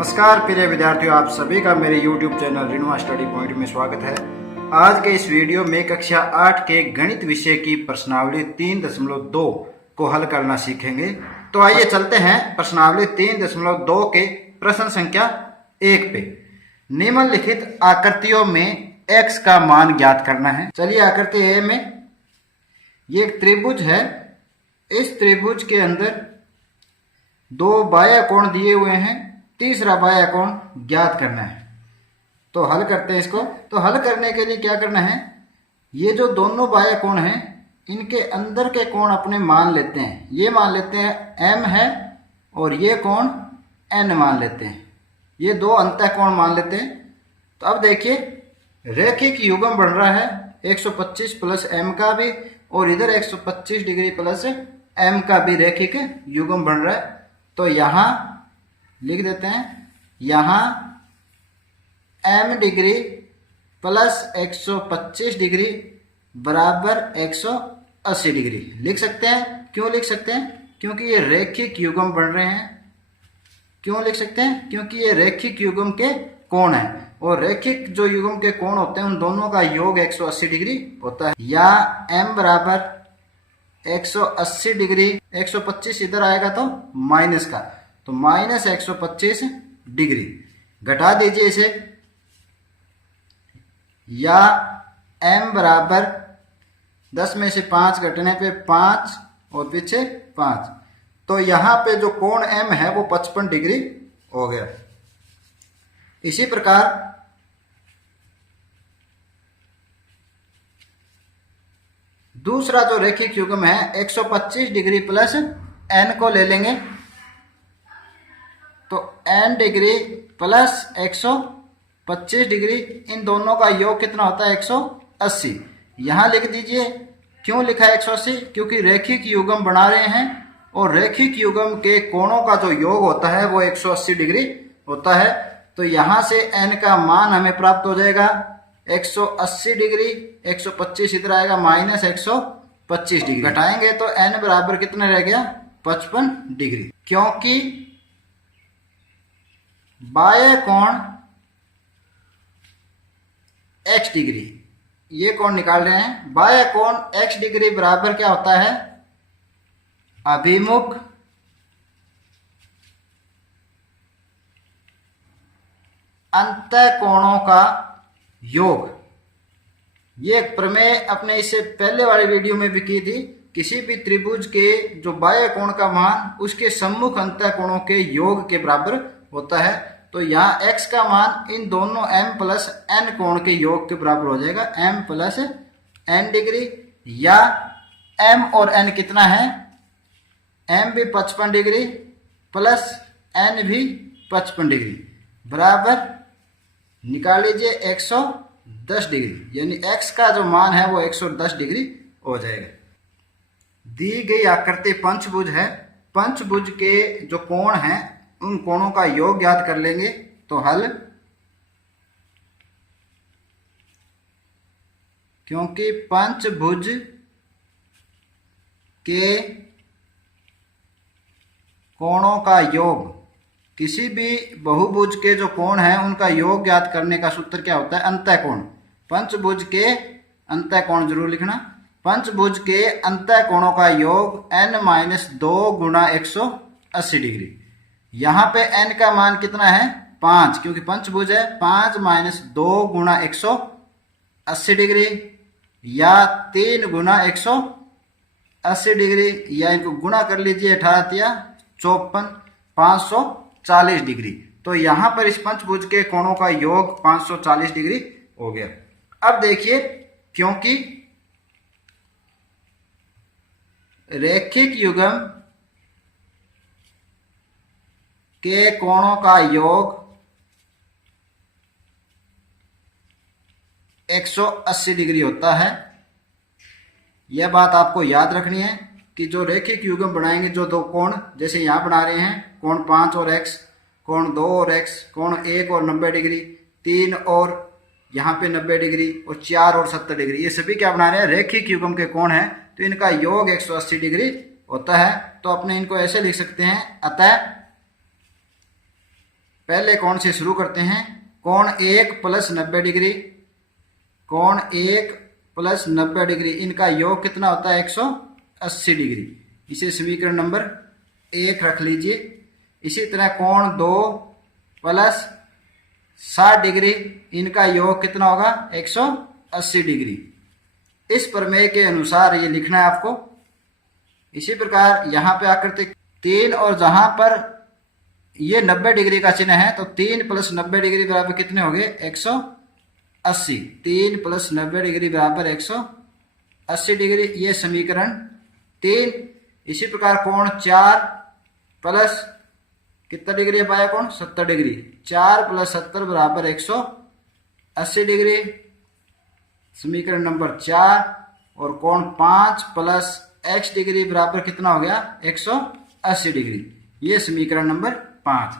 नमस्कार प्रिय विद्यार्थियों, आप सभी का मेरे YouTube चैनल रिनुआ स्टडी पॉइंट में स्वागत है। आज के इस वीडियो में कक्षा 8 के गणित विषय की प्रश्नावली 3.2 को हल करना सीखेंगे। तो आइए चलते हैं प्रश्नावली 3.2 के प्रश्न संख्या 1 पे। निम्नलिखित आकृतियों में x का मान ज्ञात करना है। चलिए आकृति ए में ये एक त्रिभुज है। इस त्रिभुज के अंदर दो बाह्य कोण दिए हुए हैं, तीसरा बाह्य कोण ज्ञात करना है। तो हल करते हैं इसको। तो हल करने के लिए क्या करना है, ये जो दोनों बाह्य कोण हैं इनके अंदर के कोण अपने मान लेते हैं। ये मान लेते हैं m है और ये कोण n मान लेते हैं। ये दो अंतः कोण मान लेते हैं। तो अब देखिए रैखिक युग्म बन रहा है 125 प्लस m का भी, और इधर 125 डिग्री प्लस m का भी रैखिक युग्म बन रहा है। तो यहाँ लिख देते हैं, यहाँ m डिग्री प्लस 125 डिग्री बराबर 180 डिग्री लिख सकते हैं। क्यों लिख सकते हैं? क्योंकि ये रैखिक युग्म बन रहे हैं। क्यों लिख सकते हैं? क्योंकि ये रैखिक युग्म के कोण है, और रैखिक जो युग्म के कोण होते हैं उन दोनों का योग 180 डिग्री होता है। या m बराबर 180 डिग्री, 125 इधर आएगा तो माइनस का, तो माइनस 125 डिग्री घटा दीजिए इसे। या m बराबर 10 में से 5 घटने पे 5 और पीछे 5, तो यहाँ पे जो कोण m है वो 55 डिग्री हो गया। इसी प्रकार दूसरा जो रैखिक युग्म है 125 डिग्री प्लस n को ले लेंगे। तो n डिग्री प्लस 125 डिग्री, इन दोनों का योग कितना होता है 180। यहां लिख दीजिए। क्यों लिखा है 180? क्योंकि रैखिक युग्म बना रहे हैं, और रैखिक युग्म के कोणों का जो योग होता है वो 180 डिग्री होता है। तो यहां से n का मान हमें प्राप्त हो जाएगा 180 डिग्री, 125 इधर आएगा माइनस 125 डिग्री। घटाएंगे तो n बराबर कितना रह गया 55 डिग्री। क्योंकि बाह्य कोण x डिग्री, ये कोण निकाल रहे हैं। बाह्य कोण x डिग्री बराबर क्या होता है, अभिमुख अंतः कोणों का योग। ये प्रमेय अपने इससे पहले वाले वीडियो में भी की थी। किसी भी त्रिभुज के जो बाह्य कोण का मान उसके सम्मुख अंतः कोणों के योग के बराबर होता है। तो यहाँ x का मान इन दोनों m प्लस n कोण के योग के बराबर हो जाएगा, m प्लस n डिग्री। या m और n कितना है, m भी 55 डिग्री प्लस n भी 55 डिग्री बराबर निकाल लीजिए 110 डिग्री, यानी x का जो मान है वो 110 डिग्री हो जाएगा। दी गई आकृति पंचभुज है। पंचभुज के जो कोण हैं उन कोणों का योग ज्ञात कर लेंगे। तो हल, क्योंकि पंचभुज के कोणों का योग, किसी भी बहुभुज के जो कोण हैं उनका योग ज्ञात करने का सूत्र क्या होता है, अंतः कोण। पंचभुज के अंतः कोण जरूर लिखना। पंचभुज के अंतः कोणों का योग n-2 गुणा 180 डिग्री। यहाँ पे n का मान कितना है 5, क्योंकि पंचभुज है। 5 - 2 गुणा 180 डिग्री, या 3 गुणा 180 डिग्री, या इनको गुणा कर लीजिए 18 या 54, 540 डिग्री। तो यहाँ पर इस पंचभुज के कोणों का योग 540 डिग्री हो गया। अब देखिए, क्योंकि रैखिक युग्म के कोणों का योग 180 डिग्री होता है। यह बात आपको याद रखनी है कि जो रैखिक युग्म बनाएंगे, जो दो कोण जैसे यहाँ बना रहे हैं, कोण 5 और x, कोण 2 और x, कोण 1 और 90 डिग्री, 3 और यहाँ पे 90 डिग्री, और 4 और 70 डिग्री, ये सभी क्या बना रहे हैं, रैखिक युग्म के कोण हैं। तो इनका योग 180 डिग्री होता है। तो अपने इनको ऐसे लिख सकते हैं, अतः पहले कोण से शुरू करते हैं। कोण 1 प्लस 90 डिग्री, कोण 1 प्लस 90 डिग्री, इनका योग कितना होता है 180 डिग्री। इसे समीकरण नंबर 1 रख लीजिए। इसी तरह कोण 2 प्लस 60 डिग्री, इनका योग कितना होगा 180 डिग्री। इस प्रमेय के अनुसार ये लिखना है आपको। इसी प्रकार यहाँ पे आकर 3 और जहां पर ये 90 डिग्री का चिन्ह है तो 3 प्लस 90 डिग्री बराबर कितने हो गए 180। 3 प्लस 90 डिग्री बराबर 180 डिग्री, ये समीकरण 3। इसी प्रकार कोण 4 प्लस कितना डिग्री है बाया कोण 70 डिग्री, 4 प्लस 70 बराबर 180 डिग्री, समीकरण नंबर 4। और कोण 5 प्लस x डिग्री बराबर कितना हो गया 180 डिग्री, ये समीकरण नंबर 5।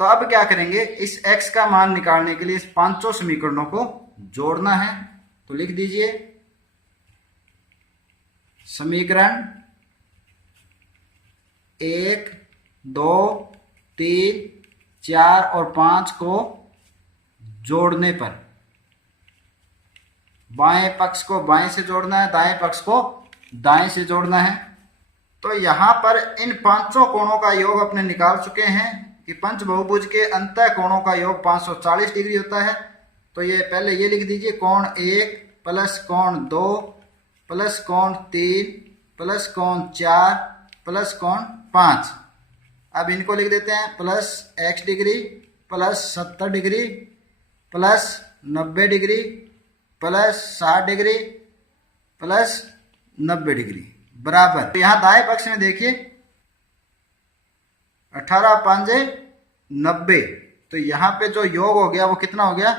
तो अब क्या करेंगे, इस x का मान निकालने के लिए इस पांचों समीकरणों को जोड़ना है। तो लिख दीजिए समीकरण 1, 2, 3, 4 और 5 को जोड़ने पर बाएं पक्ष को बाएं से जोड़ना है, दाएं पक्ष को दाएं से जोड़ना है। तो यहां पर इन पांचों कोणों का योग अपने निकाल चुके हैं कि पंचबहुभुज के अंतः कोणों का योग 540 डिग्री होता है। तो ये पहले ये लिख दीजिए कोण 1 प्लस कोण 2 प्लस कोण 3 प्लस कोण 4 प्लस कोण 5। अब इनको लिख देते हैं plus x degree plus 70 degree plus 90 degree plus 60 degree plus 90 degree बराबर। तो यहां दाएं पक्ष में देखिए 18 5 90, तो यहां पे जो योग हो गया वो कितना हो गया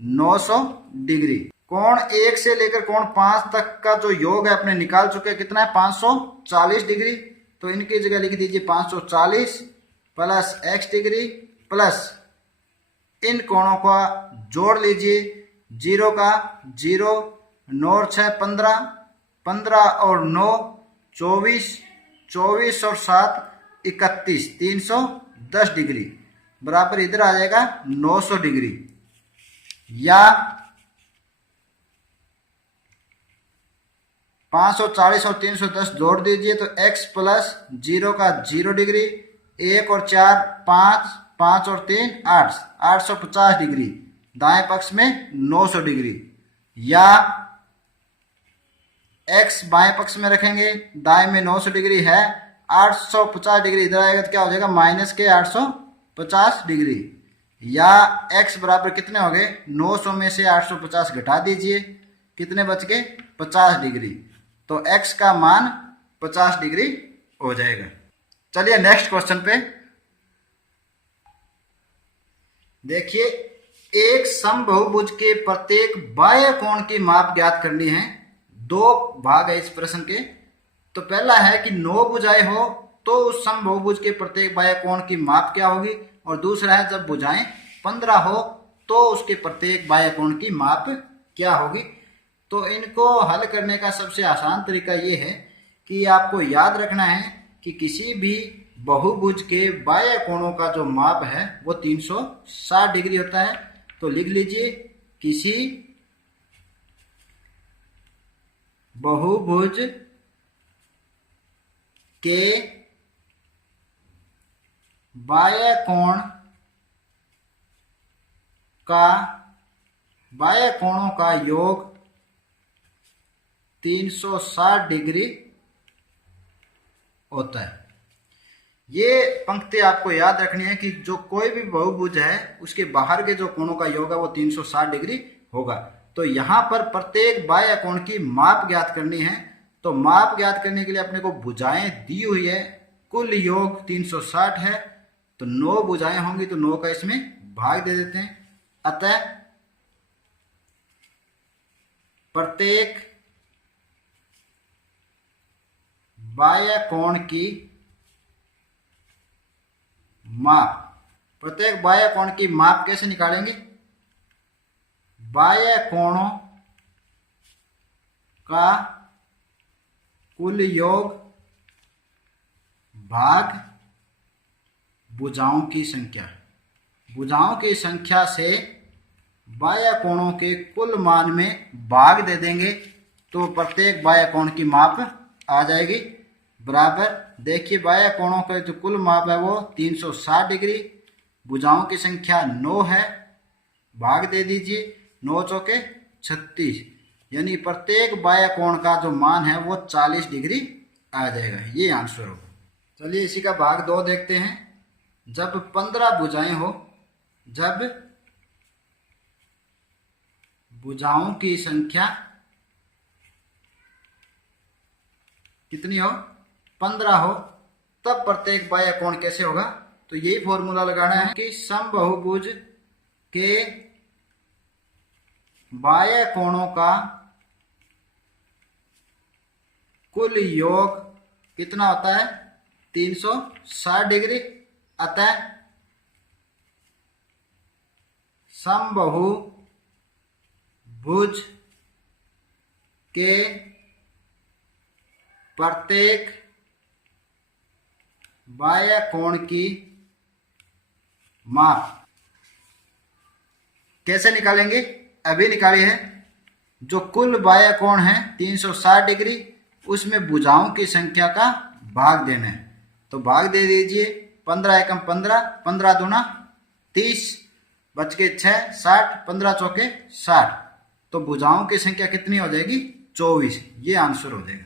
900 डिग्री। कोण 1 से लेकर कोण 5 तक का जो योग है अपने निकाल चुके हैं, कितना है 540 डिग्री। तो इनकी जगह लिख दीजिए 540 प्लस x डिग्री प्लस इन कोणों का जोड़ लीजिए, 0 का 0, 9 और 6 15, 15 और 9 24, 24 और 7 31, 310 डिग्री बराबर इधर आ जाएगा 900 डिग्री। या 540 और 310 जोड़ दीजिए तो x प्लस 0 का 0 डिग्री, 1 और 4 5, 5 और 3 8, 850 डिग्री, दाएं पक्ष में 900 डिग्री। या x बाएं पक्ष में रखेंगे, दाएं में 900 डिग्री है, 850 डिग्री इधर आएगा तो क्या हो जाएगा माइनस के 850 डिग्री। या x बराबर कितने हो गए 900 में से 850 घटा दीजिए, कितने बच गए 50 डिग्री। तो x का मान 50 डिग्री हो जाएगा। चलिए नेक्स्ट क्वेश्चन पे देखिए, एक समबहुभुज के प्रत्येक बाह्य कोण की माप ज्ञात करनी है। दो भाग है इस प्रश्न के। तो पहला है कि 9 भुजाएं हो तो उस समबहुभुज के प्रत्येक बाह्य कोण की माप क्या होगी, और दूसरा है जब भुजाएं 15 हो तो उसके प्रत्येक बाह्य कोण की माप क्या होगी। तो इनको हल करने का सबसे आसान तरीका ये है कि आपको याद रखना है कि किसी भी बहुभुज के बाह्य कोणों का जो माप है वो 360 डिग्री होता है। तो लिख लीजिए किसी बहुभुज के बाह्य कोण का बाह्य कोणों का योग 360 डिग्री होता है। ये पंक्ति आपको याद रखनी है कि जो कोई भी बहुभुज है उसके बाहर के जो कोणों का योग है वो 360 डिग्री होगा। तो यहां पर प्रत्येक बाह्य कोण की माप ज्ञात करनी है। तो माप ज्ञात करने के लिए अपने को भुजाएं दी हुई है, कुल योग 360 है, तो 9 भुजाएं होंगी तो 9 का इसमें भाग दे देते हैं। अतः प्रत्येक बाह्य कोण की माप, प्रत्येक बाह्य कोण की माप कैसे निकालेंगे, बाह्य कोणों का कुल योग भाग भुजाओं की संख्या, भुजाओं की संख्या से बाह्य कोणों के कुल मान में भाग दे देंगे तो प्रत्येक बाह्य कोण की माप आ जाएगी। बराबर देखिए बाह्य कोणों का जो कुल माप है वो 360 डिग्री, भुजाओं की संख्या 9 है, भाग दे दीजिए 9 चौके 36, यानी प्रत्येक बाह्य कोण का जो मान है वो 40 डिग्री आ जाएगा। ये आंसर होगा। चलिए इसी का भाग 2 देखते हैं। जब 15 भुजाएं हो, जब भुजाओं की संख्या कितनी हो, 15 हो, तब प्रत्येक बाह्य कोण कैसे होगा। तो यही फॉर्मूला लगाना है कि समबाहुभुज के बाह्य कोणों का कुल योग कितना होता है, 360 डिग्री। अतः समबाहुभुज के प्रत्येक बाह्य कोण की माप कैसे निकालेंगे, अभी निकाली है। जो कुल बाह्य कोण है 360 डिग्री, उसमें भुजाओं की संख्या का भाग देना है। तो भाग दे दीजिए 15 एकम 15, 15 दूना 30, बच के 6, 60, 15 चौके 60। तो भुजाओं की संख्या कितनी हो जाएगी, 24। ये आंसर हो जाएगा।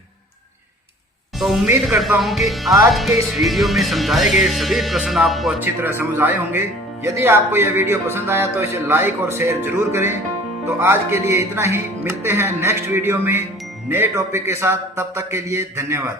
तो उम्मीद करता हूं कि आज के इस वीडियो में समझाए गए सभी प्रश्न आपको अच्छी तरह समझ आए होंगे। यदि आपको यह वीडियो पसंद आया तो इसे लाइक और शेयर जरूर करें। तो आज के लिए इतना ही, मिलते हैं नेक्स्ट वीडियो में नए टॉपिक के साथ। तब तक के लिए धन्यवाद।